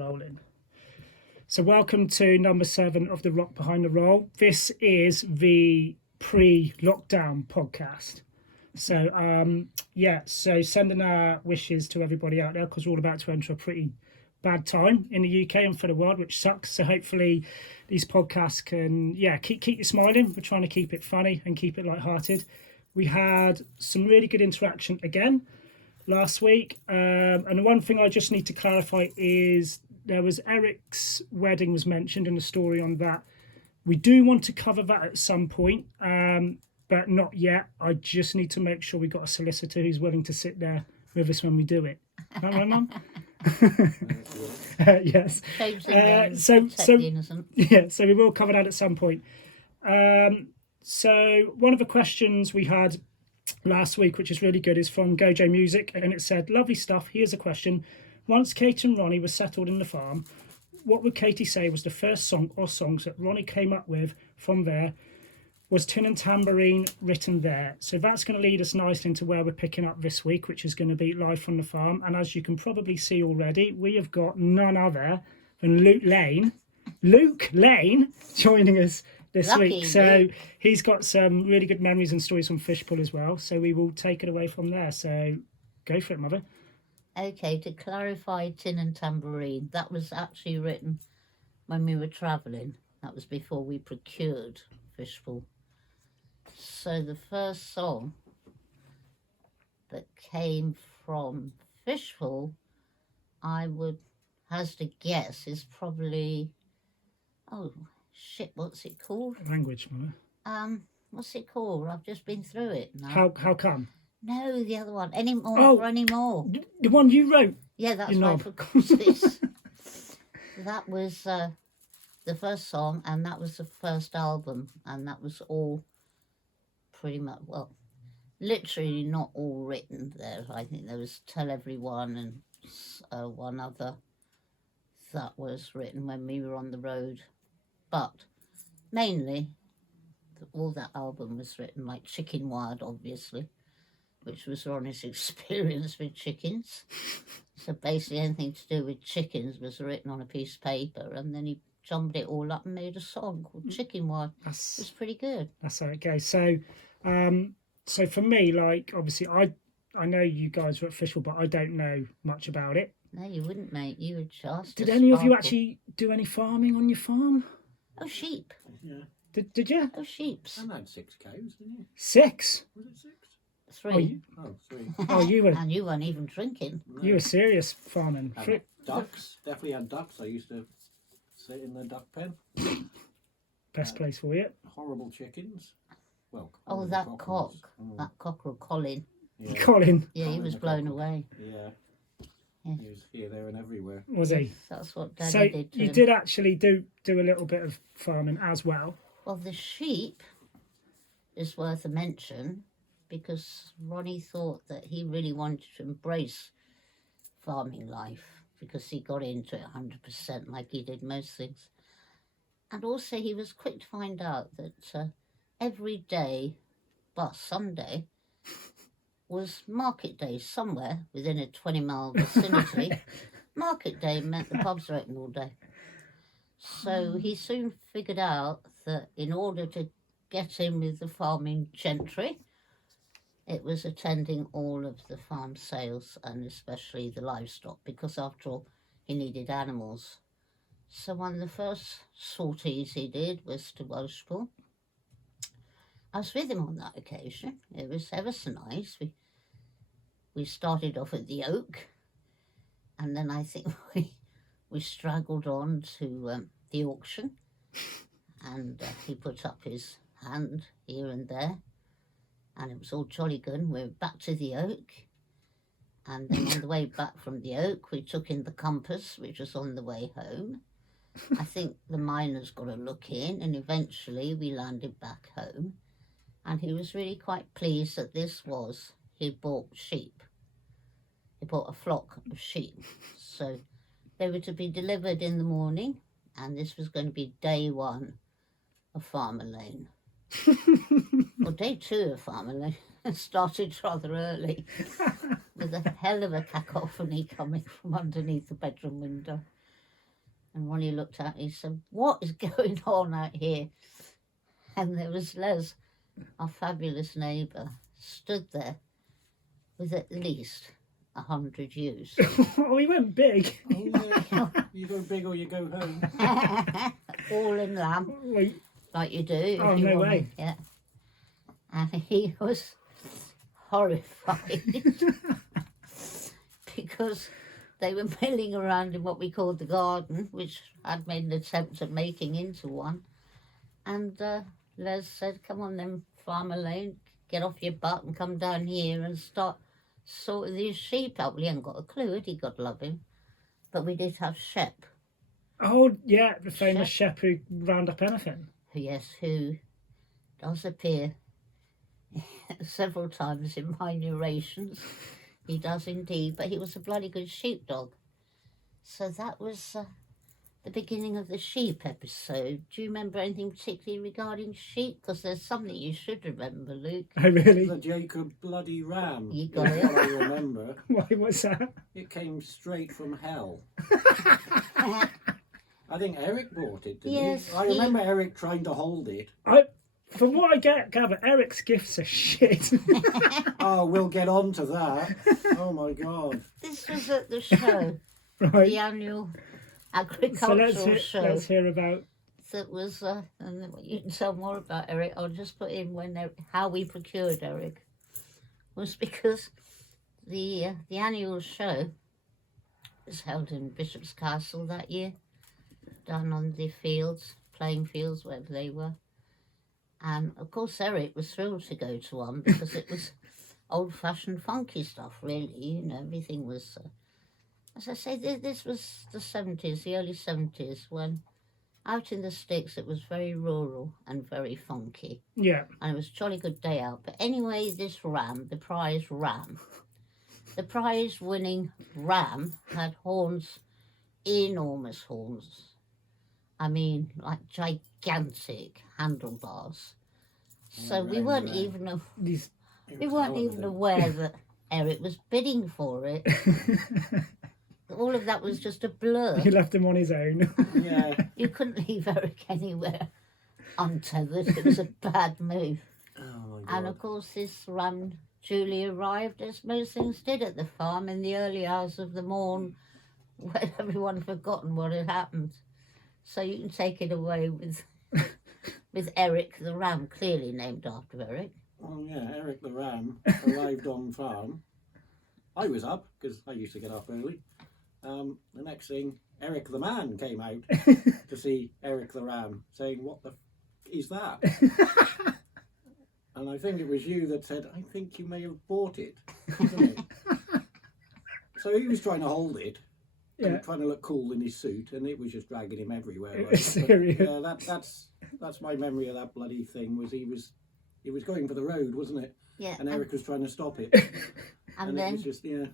rolling. So welcome to number 7 of the Rock Behind the Roll. This is the pre-lockdown podcast. So so sending our wishes to everybody out there, because we're all about to enter a pretty bad time in the UK and for the world, which sucks. So hopefully these podcasts can keep you smiling. We're trying to keep it funny and keep it lighthearted. We had some really good interaction again last week, and the one thing I just need to clarify is there was Eric's wedding was mentioned in the story on that. We do want to cover that at some point, but not yet. I just need to make sure we got a solicitor who's willing to sit there with us when we do it. Is that right, Mum? Yes. So we will cover that at some point. So one of the questions we had last week, which is really good, is from Gojo Music, and it said, "Lovely stuff. Here's a question. Once Kate and Ronnie were settled in the farm, what would Katie say was the first song or songs that Ronnie came up with from there? Was Tin and Tambourine written there?" So that's going to lead us nicely into where we're picking up this week, which is going to be live from the farm. And as you can probably see already, we have got none other than Luke Lane joining us this week. So he's got some really good memories and stories from Fishpool as well. So we will take it away from there. So go for it, Mother. Okay, to clarify Tin and Tambourine, that was actually written when we were travelling. That was before we procured Fishpool. So the first song that came from Fishpool, I would hazard a guess, is probably, what's it called? Language, Mother. What's it called? I've just been through it now. How come? No, the other one. Anymore. The one you wrote? Yeah, that's right, for Christmas. That was the first song, and that was the first album, and that was all pretty much, literally not all written there. I think there was Tell Everyone and one other that was written when we were on the road. But mainly, all that album was written, like Chicken Wired, obviously, which was Ronnie's experience with chickens. So basically anything to do with chickens was written on a piece of paper, and then he jumbled it all up and made a song called Chicken Wired. It was pretty good. That's how it goes. So so for me, like, obviously I know you guys were at Fishpool, but I don't know much about it. No, you wouldn't, mate. You would just... Did any of you actually do any farming on your farm? Oh, sheep. Yeah. Did you? Oh, sheeps. And I had 6 cows, didn't you? 6? Was it 6? 3. Oh, 3. Oh, you were... And you weren't even drinking. No. You were serious farming. And ducks. Definitely had ducks. I used to sit in the duck pen. Best place for you. Horrible chickens. Well, that cock. That cockerel, Colin. Yeah. Colin. Yeah, he was blown away. Yeah. Yeah. He was here, there and everywhere. Was he? That's what Daddy So did to you him. did actually do a little bit of farming as well. Well, the sheep is worth a mention because Ronnie thought that he really wanted to embrace farming life because he got into it 100% like he did most things. And also he was quick to find out that every day, but Sunday, was market day somewhere within a 20-mile vicinity. Market day meant the pubs were open all day. So he soon figured out that in order to get in with the farming gentry, it was attending all of the farm sales and especially the livestock, because after all, he needed animals. So one of the first sorties he did was to Welshpool. I was with him on that occasion. It was ever so nice. We started off at the Oak, and then I think we straggled on to the auction, and he put up his hand here and there, and it was all jolly good. We were back to the Oak, and then on the way back from the Oak, we took in the Compass, which was on the way home. I think the miners got a look in, and eventually we landed back home. And he was really quite pleased that he bought sheep. He bought a flock of sheep. So they were to be delivered in the morning, and this was going to be day 1 of Farmer Lane. Well, day 2 of Farmer Lane started rather early, with a hell of a cacophony coming from underneath the bedroom window. And Ronnie looked at me and said, "What is going on out here?" And there was Les, our fabulous neighbour, stood there with at least 100 ewes. Oh, he went big. Oh, yeah. You go big or you go home. All in lamb, Wait, like you do. If Oh, you no want way. it, yeah. And he was horrified because they were milling around in what we called the garden, which I'd made an attempt at making into one. And Les said, "Come on then, Farmer Lane, get off your butt and come down here and start sorting these sheep out." Well, he hadn't got a clue, had he? God love him. But we did have Shep, oh yeah, the famous chef who round up anything. who does appear several times in my narrations. He does indeed, but he was a bloody good sheepdog. So that was the beginning of the sheep episode. Do you remember anything particularly regarding sheep? Because there's something you should remember, Luke. Oh really? The Jacob bloody ram. You got That's it. what I remember. Why? What's that? It came straight from hell. I think Eric bought it, didn't Yes, he? I remember Eric trying to hold it. From what I gather, Eric's gifts are shit. Oh, we'll get on to that. Oh my God. This was at the show, Right. the annual So agricultural show. let's hear about. That was, and then you can tell more about Eric. I'll just put in how we procured Eric was because the annual show was held in Bishop's Castle that year, down on the fields, playing fields, wherever they were. And of course, Eric was thrilled to go to one because it was old-fashioned, funky stuff. Really, everything was. As I say, this was the 70s, the early 70s, when out in the sticks it was very rural and very funky. Yeah. And it was a jolly good day out. But anyway, this ram, the prize winning ram had horns, enormous horns. I mean, like gigantic handlebars. So we weren't even These. we weren't even aware that Eric was bidding for it. All of that was just a blur. He left him on his own. Yeah. You couldn't leave Eric anywhere untethered. It was a bad move. Oh my God. And of course, this ram duly arrived, as most things did at the farm, in the early hours of the morn, when everyone had forgotten what had happened. So you can take it away with Eric the ram, clearly named after Eric. Oh yeah, Eric the ram arrived on farm. I was up because I used to get up early. The next thing, Eric the man came out to see Eric the ram, saying, "What the is that?" And I think it was you that said, "I think you may have bought it," wasn't it? So he was trying to hold it, and trying to look cool in his suit, and it was just dragging him everywhere. Right? Serious? Yeah, that's my memory of that bloody thing. Was he was going for the road, wasn't it? Yeah. And Eric was trying to stop it. And it then was just you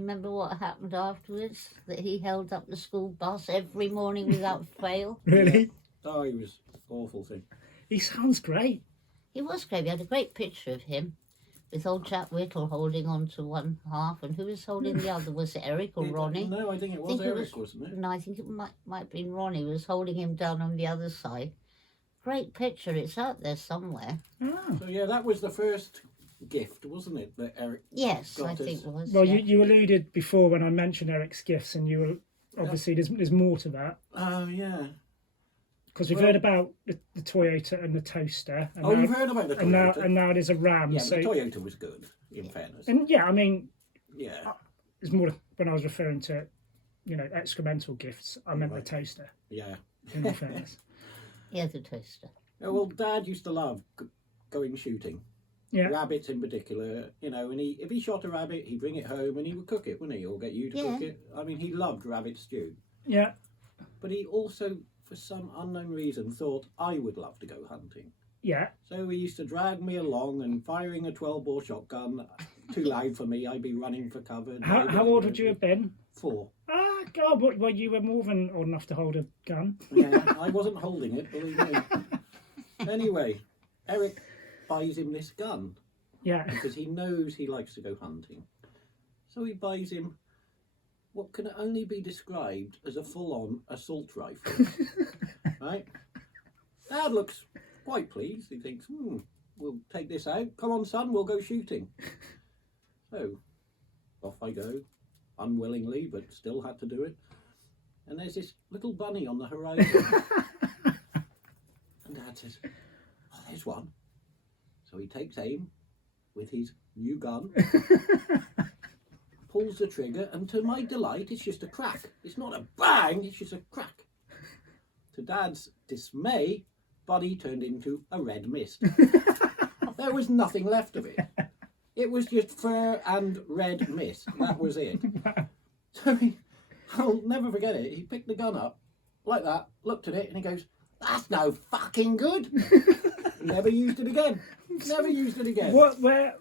remember what happened afterwards? That he held up the school bus every morning without fail. Really? Oh, he was awful thing. He sounds great. He was great. We had a great picture of him with old Jack Whittle holding on to one half, and who was holding the other? Was it Eric or Ronnie? No, I think it was Eric, wasn't it? No, I think it might have been Ronnie was holding him down on the other side. Great picture. It's out there somewhere. Oh. So yeah, that was the first gift, wasn't it, that Eric? Yes, got I us. think it was. Well, yeah. you alluded before when I mentioned Eric's gifts, and you were obviously there's more to that Oh yeah. because we've Well- heard about the Toyota and the toaster. And Oh, now, you've heard about the and Toyota? now there's a ram. Yeah, so the Toyota was good, in fairness. and yeah, I mean, Yeah, it's more when I was referring to, excremental gifts. I meant Right. the toaster. yeah. In all fairness. Yeah, the toaster. Oh, well, Dad used to love going shooting. Yeah. Rabbits in particular, and if he shot a rabbit, he'd bring it home and he would cook it, wouldn't he? Or get you to Yeah. cook it. I mean, he loved rabbit stew. Yeah. But he also, for some unknown reason, thought I would love to go hunting. Yeah. So he used to drag me along and firing a 12-bore shotgun. Too loud for me, I'd be running for cover. How old would you have been? 4. Ah, God, well, you were more than old enough to hold a gun. Yeah, I wasn't holding it, believe me. Anyway, Eric buys him this gun Yeah. because he knows he likes to go hunting. So he buys him what can only be described as a full-on assault rifle. Right? Dad looks quite pleased. He thinks, we'll take this out. Come on, son, we'll go shooting. So, off I go, unwillingly, but still had to do it. And there's this little bunny on the horizon. And Dad says, oh, there's one. So he takes aim with his new gun, pulls the trigger, and to my delight, it's just a crack. It's not a bang, it's just a crack. To Dad's dismay, Buddy turned into a red mist. There was nothing left of it. It was just fur and red mist. That was it. So I'll never forget it. He picked the gun up like that, looked at it, and he goes, "That's no fucking good." Never used it again. Never used it again. What? Where?